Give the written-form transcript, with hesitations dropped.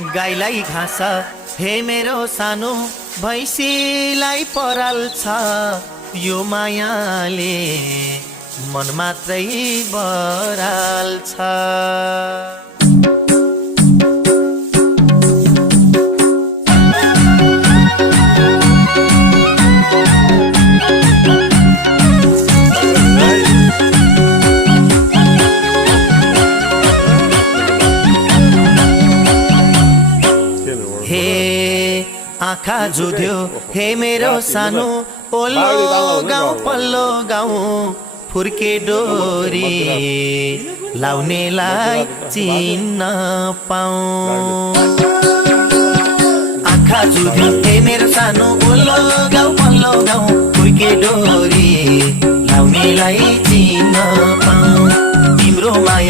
गाईलाई घाँस हे मेरो सानो भैँसीलाई पराल्छ यो मायाले मन मात्रै बराल्छ। हे आँखा जुध्यो हे मेरो सानो ओल्लो गाउँ पल्लो गाउँ फुर्के डोरी लाउनेलाई चिन्न पाऊँ। आँखा जुध्यो हे मेरो सानो ओल्लो गाउँ पल्लो गाउँ फुर्के डोरी लाउनेलाई चिन्न पाऊँ। तिम्रो माया